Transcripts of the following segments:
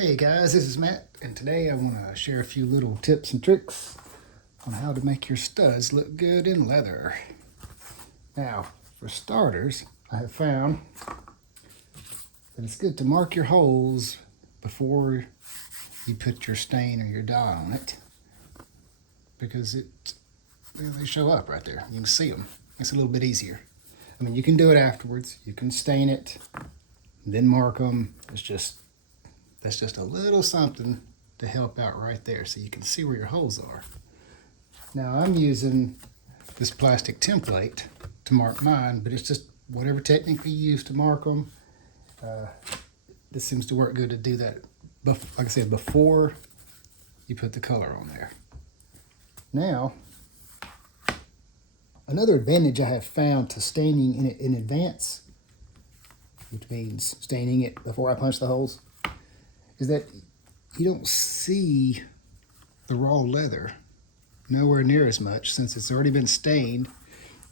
Hey guys, this is Matt, and today I want to share a few little tips and tricks on how to make your studs look good in leather. Now, for starters, I have found that it's good to mark your holes before you put your stain or your dye on it, because they show up right there. You can see them. It's a little bit easier. I mean, you can do it afterwards. You can stain it, then mark them. That's just a little something to help out right there so you can see where your holes are. Now I'm using this plastic template to mark mine, but it's just whatever technique you use to mark them. This seems to work good to do that, like I said, before you put the color on there. Now, another advantage I have found to staining in advance, which means staining it before I punch the holes, is that you don't see the raw leather nowhere near as much since it's already been stained,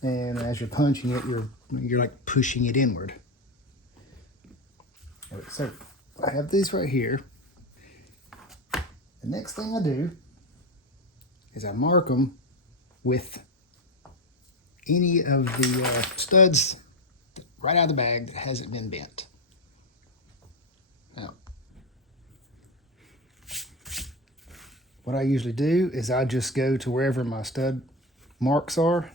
and as you're punching it, you're like pushing it inward. So I have these right here. The next thing I do is I mark them with any of the studs right out of the bag that hasn't been bent. Now, what I usually do is I just go to wherever my stud marks are.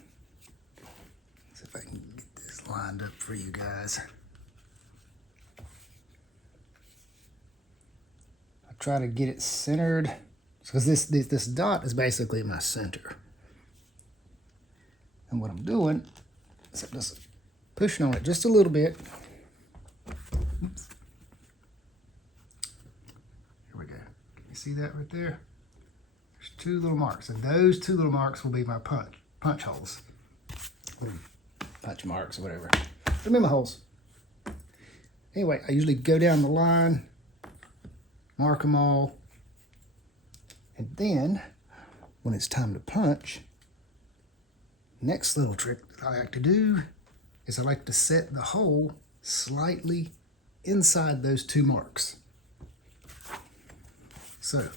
Let's see if I can get this lined up for you guys. I try to get it centered because this dot is basically my center. And what I'm doing is I'm just pushing on it just a little bit. Oops. Here we go. Can you see that right there? There's two little marks, and those two little marks will be my punch holes. Punch marks or whatever. They'll be my holes. Anyway, I usually go down the line, mark them all, and then when it's time to punch, next little trick that I like to do is I like to set the hole slightly inside those two marks. So,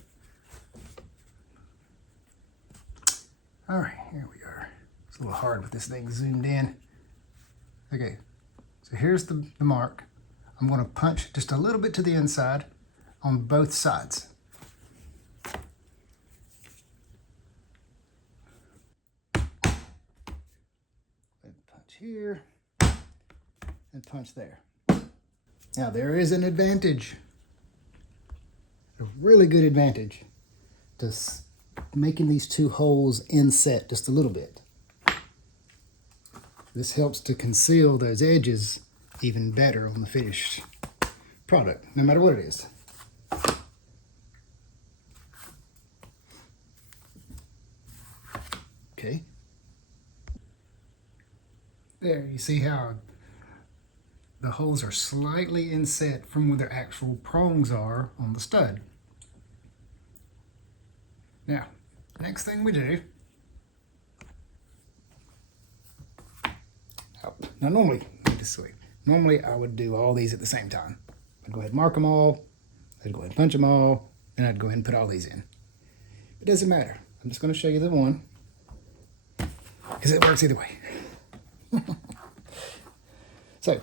all right, here we are. It's a little hard with this thing zoomed in. Okay, so here's the mark. I'm going to punch just a little bit to the inside on both sides. Punch here and punch there. Now there is an advantage, a really good advantage to making these two holes inset just a little bit. This helps to conceal those edges even better on the finished product, no matter what it is. Okay. There, you see how the holes are slightly inset from where their actual prongs are on the stud. Now, next thing we do, now normally I would do all these at the same time. I'd go ahead and mark them all, I'd go ahead and punch them all, and I'd go ahead and put all these in. It doesn't matter. I'm just going to show you the one, because it works either way. So,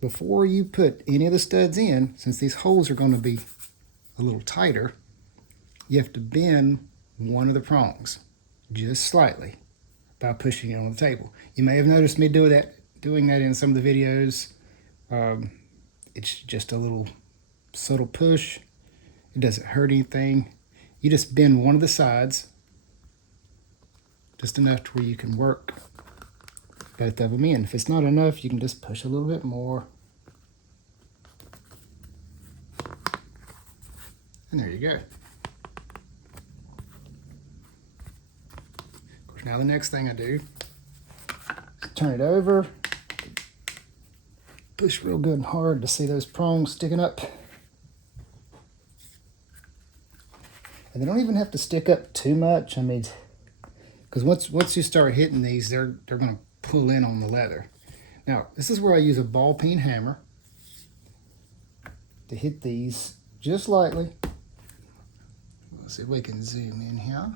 before you put any of the studs in, since these holes are going to be a little tighter, you have to bend one of the prongs just slightly by pushing it on the table. You may have noticed me doing that in some of the videos. It's just a little subtle push. It doesn't hurt anything. You just bend one of the sides just enough to where you can work both of them in. If it's not enough, you can just push a little bit more. And there you go. Of course, now the next thing I do is turn it over, push real good and hard to see those prongs sticking up. And they don't even have to stick up too much. I mean, because once you start hitting these, they're going to pull in on the leather. Now, this is where I use a ball peen hammer to hit these just lightly. Let's see if we can zoom in here.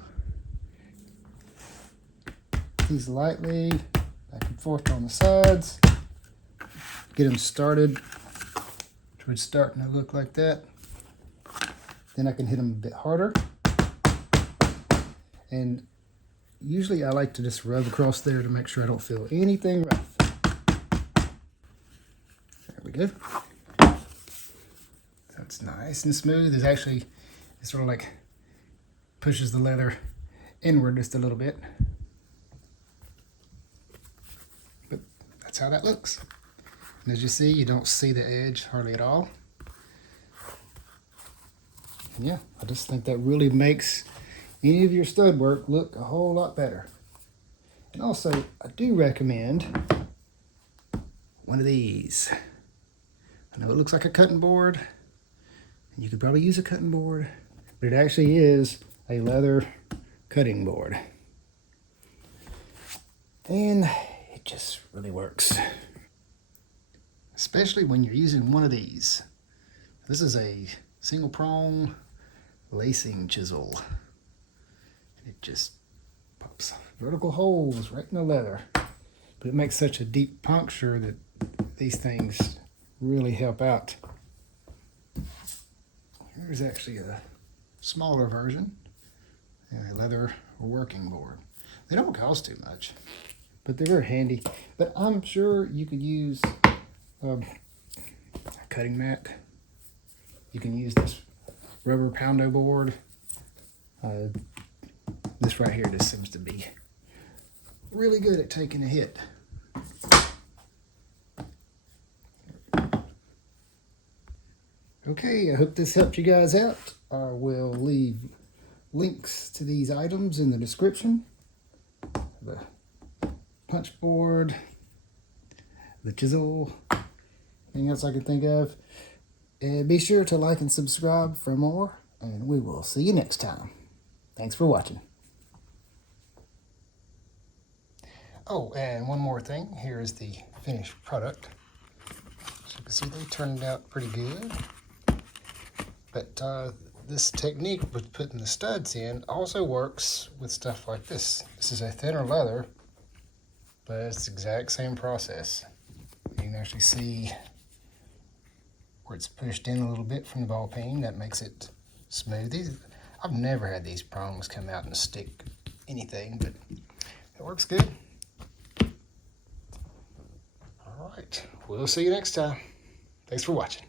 These lightly back and forth on the sides. Get them started to it's starting to look like that. Then I can hit them a bit harder. And usually I like to just rub across there to make sure I don't feel anything rough. There we go. That's nice and smooth. It's actually, it sort of like pushes the leather inward just a little bit. But that's how that looks. And as you see, you don't see the edge hardly at all. And yeah, I just think that really makes any of your stud work look a whole lot better. And also, I do recommend one of these. I know it looks like a cutting board, and you could probably use a cutting board, but it actually is a leather cutting board. And it just really works. Especially when you're using one of these. This is a single prong lacing chisel. It just pops vertical holes right in the leather. But it makes such a deep puncture that these things really help out. Here's actually a smaller version, a leather working board. They don't cost too much, but they're very handy. But I'm sure you could use a cutting mat. You can use this rubber poundo board. This right here just seems to be really good at taking a hit. Okay, I hope this helped you guys out. I will leave links to these items in the description. The punch board, the chisel, anything else I can think of. And be sure to like and subscribe for more, and we will see you next time. Thanks for watching. Oh, and one more thing. Here is the finished product. As you can see, they turned out pretty good. But this technique with putting the studs in also works with stuff like this. This is a thinner leather, but it's the exact same process. You can actually see where it's pushed in a little bit from the ball peen. That makes it smooth. I've never had these prongs come out and stick anything, but it works good. All right, we'll see you next time. Thanks for watching.